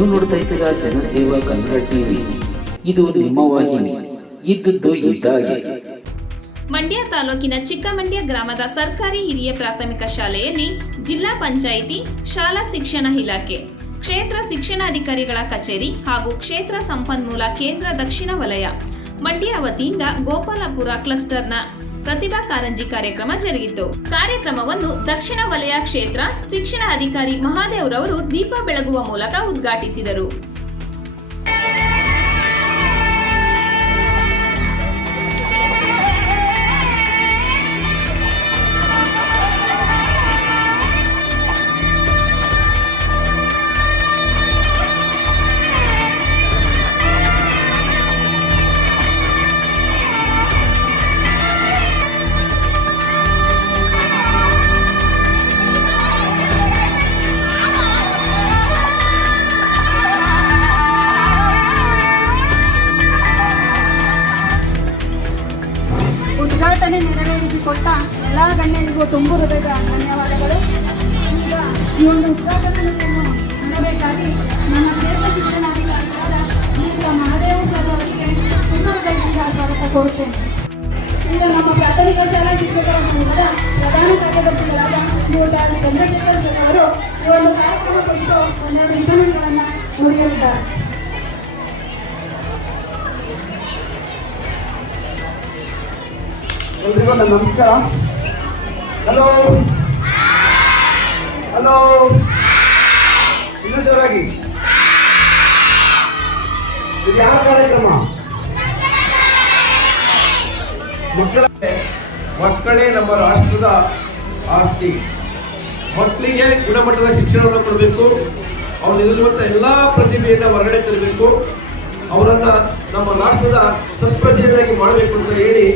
ನೀವು ನೋಡ್ತಾ ಇದ್ದೀರಾ ಜನಸೇವಾ ಕನ್ನಡ ಟಿವಿ. ಇದು ನಿಮ್ಮ ವಾಹಿನಿ. ಇದ್ದದ್ದು ಇದ್ದಾಗೆ. ಮಂಡ್ಯ ತಾಲೂಕಿನ ಚಿಕ್ಕಮಂಡ್ಯ ಗ್ರಾಮದ ಸರ್ಕಾರಿ ಹಿರಿಯ ಪ್ರಾಥಮಿಕ ಶಾಲೆಯಲ್ಲಿ ಜಿಲ್ಲಾ ಪಂಚಾಯಿತಿ, ಶಾಲಾ ಶಿಕ್ಷಣ ಇಲಾಖೆ, ಕ್ಷೇತ್ರ ಶಿಕ್ಷಣಾಧಿಕಾರಿಗಳ ಕಚೇರಿ ಹಾಗೂ ಕ್ಷೇತ್ರ ಸಂಪನ್ಮೂಲ ಕೇಂದ್ರ ದಕ್ಷಿಣ ವಲಯ ಮಂಡ್ಯ ವತಿಯಿಂದ ಗೋಪಾಲಪುರ ಕ್ಲಸ್ಟರ್ನ ಪ್ರತಿಭಾ ಕಾರಂಜಿ ಕಾರ್ಯಕ್ರಮ ಜರುಗಿತು. ಕಾರ್ಯಕ್ರಮವನ್ನು ದಕ್ಷಿಣ ವಲಯ ಕ್ಷೇತ್ರ ಶಿಕ್ಷಣಾಧಿಕಾರಿ ಮಹಾದೇವ್ರವರು ದೀಪ ಬೆಳಗುವ ಮೂಲಕ ಉದ್ಘಾಟಿಸಿದರು. ಉದ್ಘಾಟನೆ ನೆರವೇರಿಸಿಕೊಟ್ಟ ಎಲ್ಲ ಗಣ್ಯರಿಗೂ ತುಂಬು ಹೃದಯದ ಧನ್ಯವಾದಗಳು. ಈಗ ಈ ಒಂದು ಉದ್ಘಾಟನೆಯನ್ನು ಮಾಡಬೇಕಾಗಿ ನನ್ನ ಕ್ಷೇತ್ರ ಶಿಕ್ಷಣಾಧಿಕಾರಿಯಾದ ಶ್ರೀಯುತ ಮಹಾದೇವ ಸರ್ ಅವರಿಗೆ ತುಂಬು ಹೃದಯದಿಂದ ಸ್ವಾಗತ ಕೋರುತ್ತೇನೆ. ಈಗ ನಮ್ಮ ಪ್ರಾಥಮಿಕ ಶಾಲಾ ಶಿಕ್ಷಕರ ಸಂಘದ ಪ್ರಧಾನ ಕಾರ್ಯದರ್ಶಿಗಳಾದ ಶ್ರೀಯುತ ಚಂದ್ರಶೇಖರ್ ಸರ್ ಅವರು ಈ ಒಂದು ಕಾರ್ಯಕ್ರಮ ಕುರಿತು ಒಂದೆರಡು ನಿಬಂಧನೆಗಳನ್ನು ನುಡಿಯಲಿದ್ದಾರೆ. ಎಲ್ರಿಗೂ ನನ್ನ ನಮಸ್ಕಾರ. ಹಲೋ ಹಲೋ, ಇನ್ನೂ ಜೋರಾಗಿ. ಇದು ಯಾವ ಕಾರ್ಯಕ್ರಮ? ಮಕ್ಕಳೇ ನಮ್ಮ ರಾಷ್ಟ್ರದ ಆಸ್ತಿ. ಮಕ್ಕಳಿಗೆ ಗುಣಮಟ್ಟದ ಶಿಕ್ಷಣವನ್ನು ಕೊಡಬೇಕು. ಅವರಲ್ಲಿರುವಂಥ ಎಲ್ಲ ಪ್ರತಿಭೆಯನ್ನು ಹೊರಗಡೆ ತರಬೇಕು. ಅವರನ್ನು ನಮ್ಮ ರಾಷ್ಟ್ರದ ಸತ್ಪ್ರಜೆಯನ್ನಾಗಿ ಮಾಡಬೇಕು ಅಂತ ಹೇಳಿ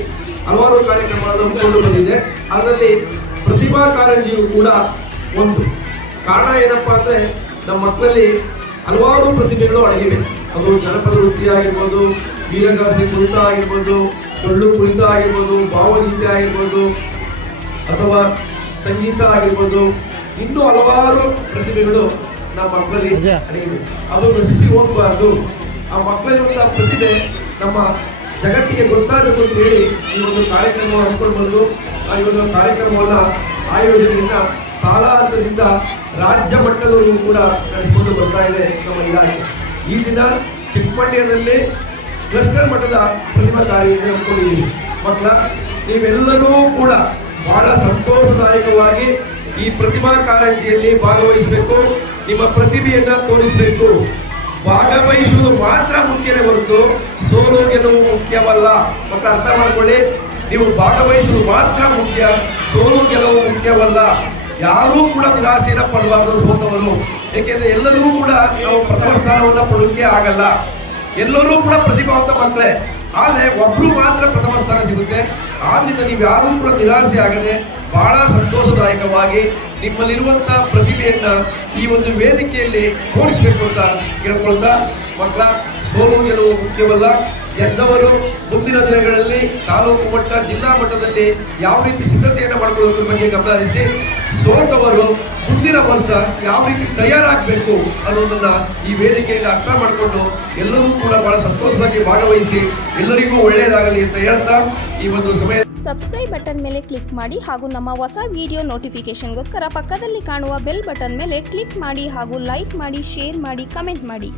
ಹಲವಾರು ಕಾರ್ಯಕ್ರಮಗಳನ್ನು ಹಮ್ಮಿಕೊಂಡು ಬಂದಿದೆ. ಅದರಲ್ಲಿ ಪ್ರತಿಭಾ ಕಾರಂಜಿಯು ಕೂಡ ಒಂದು ಕಾರಣ. ಏನಪ್ಪ ಅಂದರೆ ನಮ್ಮ ಮಕ್ಕಳಲ್ಲಿ ಹಲವಾರು ಪ್ರತಿಭೆಗಳು ಅಡಗಿವೆ. ಅದು ಜನಪದ ನೃತ್ಯ ಆಗಿರ್ಬೋದು, ವೀರಗಾಸೆ ಕುಣಿತ ಆಗಿರ್ಬೋದು, ಡೊಳ್ಳು ಕುಣಿತ ಆಗಿರ್ಬೋದು, ಭಾವಗೀತೆ ಆಗಿರ್ಬೋದು, ಅಥವಾ ಸಂಗೀತ ಆಗಿರ್ಬೋದು, ಇನ್ನೂ ಹಲವಾರು ಪ್ರತಿಭೆಗಳು ನಮ್ಮ ಮಕ್ಕಳಲ್ಲಿ ಅಡಗಿವೆ. ಅದು ನಶಿಸಿ ಹೋಗಬಾರ್ದು. ಆ ಮಕ್ಕಳಿರುವಂತಹ ಪ್ರತಿಭೆ ನಮ್ಮ ಜಗತ್ತಿಗೆ ಗೊತ್ತಾಗಬೇಕು ಅಂತ ಹೇಳಿ ಈ ಒಂದು ಕಾರ್ಯಕ್ರಮ ಹಮ್ಮಿಕೊಂಡು ಬಂದು ಈ ಒಂದು ಕಾರ್ಯಕ್ರಮವನ್ನು ಆಯೋಜನೆಯಿಂದ ಶಾಲಾ ಹಂತದಿಂದ ರಾಜ್ಯ ಮಟ್ಟದವರೆಗೂ ಕೂಡ ನಡೆಸಿಕೊಂಡು ಬರ್ತಾ ಇದೆ ನಮ್ಮ ಇಲಾಖೆ. ಈ ದಿನ ಚಿಕ್ಕಮಂಡ್ಯದಲ್ಲಿ ಕ್ಲಸ್ಟರ್ ಮಟ್ಟದ ಪ್ರತಿಭಾ ಕಾರ್ಯವನ್ನು ಹಮ್ಮಿಕೊಂಡಿದ್ದೀವಿ. ಮಕ್ಕಳ, ನೀವೆಲ್ಲರೂ ಕೂಡ ಬಹಳ ಸಂತೋಷದಾಯಕವಾಗಿ ಈ ಪ್ರತಿಭಾ ಕಾರಂಜಿಯಲ್ಲಿ ಭಾಗವಹಿಸಬೇಕು. ನಿಮ್ಮ ಪ್ರತಿಭೆಯನ್ನು ತೋರಿಸಬೇಕು. ಭಾಗವಹಿಸುವುದು ಮಾತ್ರ ಮುಖ್ಯವೇ ಹೊರತು ಸೋಲು ಗೆಲುವು ಮುಖ್ಯವಲ್ಲ. ಮತ್ತೆ ಅರ್ಥ ಮಾಡ್ಕೊಳ್ಳಿ, ನೀವು ಭಾಗವಹಿಸುವುದು ಮಾತ್ರ ಮುಖ್ಯ, ಸೋಲು ಗೆಲುವು ಮುಖ್ಯವಲ್ಲ. ಯಾರೂ ಕೂಡ ನಿರಾಸೆಯನ್ನು ಪಡಬಾರದು ಸೋತವರು. ಏಕೆಂದರೆ ಎಲ್ಲರಿಗೂ ಕೂಡ ನಾವು ಪ್ರಥಮ ಸ್ಥಾನವನ್ನು ಪಡೋಕ್ಕೆ ಆಗಲ್ಲ. ಎಲ್ಲರೂ ಕೂಡ ಪ್ರತಿಭಾವಂತ ಮಕ್ಕಳೇ, ಆದರೆ ಒಬ್ಬರು ಮಾತ್ರ ಪ್ರಥಮ ಸ್ಥಾನ ಸಿಗುತ್ತೆ. ಆದ್ರಿಂದ ನೀವು ಯಾರೂ ಕೂಡ ನಿರಾಸೆ ಆಗದೆ ಬಹಳ ಸಂತೋಷದಾಯಕವಾಗಿ ನಿಮ್ಮಲ್ಲಿರುವಂಥ ಪ್ರತಿಭೆಯನ್ನು ಈ ಒಂದು ವೇದಿಕೆಯಲ್ಲಿ ತೋರಿಸಬೇಕು ಅಂತ ಕೇಳ್ಕೊಳ್ತಾ, ಮಕ್ಕಳ, ಸೋಲು ಗೆಲುವು ಮುಖ್ಯವಲ್ಲ. ಗೆದ್ದವರು ಮುಂದಿನ ದಿನಗಳಲ್ಲಿ ತಾಲೂಕು ಮಟ್ಟ, ಜಿಲ್ಲಾ ಮಟ್ಟದಲ್ಲಿ ಯಾವ ರೀತಿ ಸಿದ್ಧತೆಯನ್ನು ಮಾಡಿಕೊಳ್ಳೋದ್ರ ಬಗ್ಗೆ ಗಮನ ಹರಿಸಿ, ಸೋತವರು ಮುಂದಿನ ವರ್ಷ ಯಾವ ರೀತಿ ತಯಾರಾಗಬೇಕು ಅನ್ನೋದನ್ನು ಈ ವೇದಿಕೆಯಿಂದ ಅರ್ಥ ಮಾಡಿಕೊಂಡು ಎಲ್ಲರೂ ಕೂಡ ಬಹಳ ಸಂತೋಷವಾಗಿ ಭಾಗವಹಿಸಿ ಎಲ್ಲರಿಗೂ ಒಳ್ಳೆಯದಾಗಲಿ ಅಂತ ಹೇಳ್ತಾ ಈ ಒಂದು ಸಮಯ ಸಬ್ಸ್ಕ್ರೈಬ್ ಬಟನ್ ಮೇಲೆ ಕ್ಲಿಕ್ ಮಾಡಿ ಹಾಗೂ ನಮ್ಮ ಹೊಸ ವಿಡಿಯೋ ನೋಟಿಫಿಕೇಶನ್ಗೋಸ್ಕರ ಪಕ್ಕದಲ್ಲಿ ಕಾಣುವ ಬೆಲ್ ಬಟನ್ ಮೇಲೆ ಕ್ಲಿಕ್ ಮಾಡಿ ಹಾಗೂ ಲೈಕ್ ಮಾಡಿ, ಶೇರ್ ಮಾಡಿ, ಕಮೆಂಟ್ ಮಾಡಿ.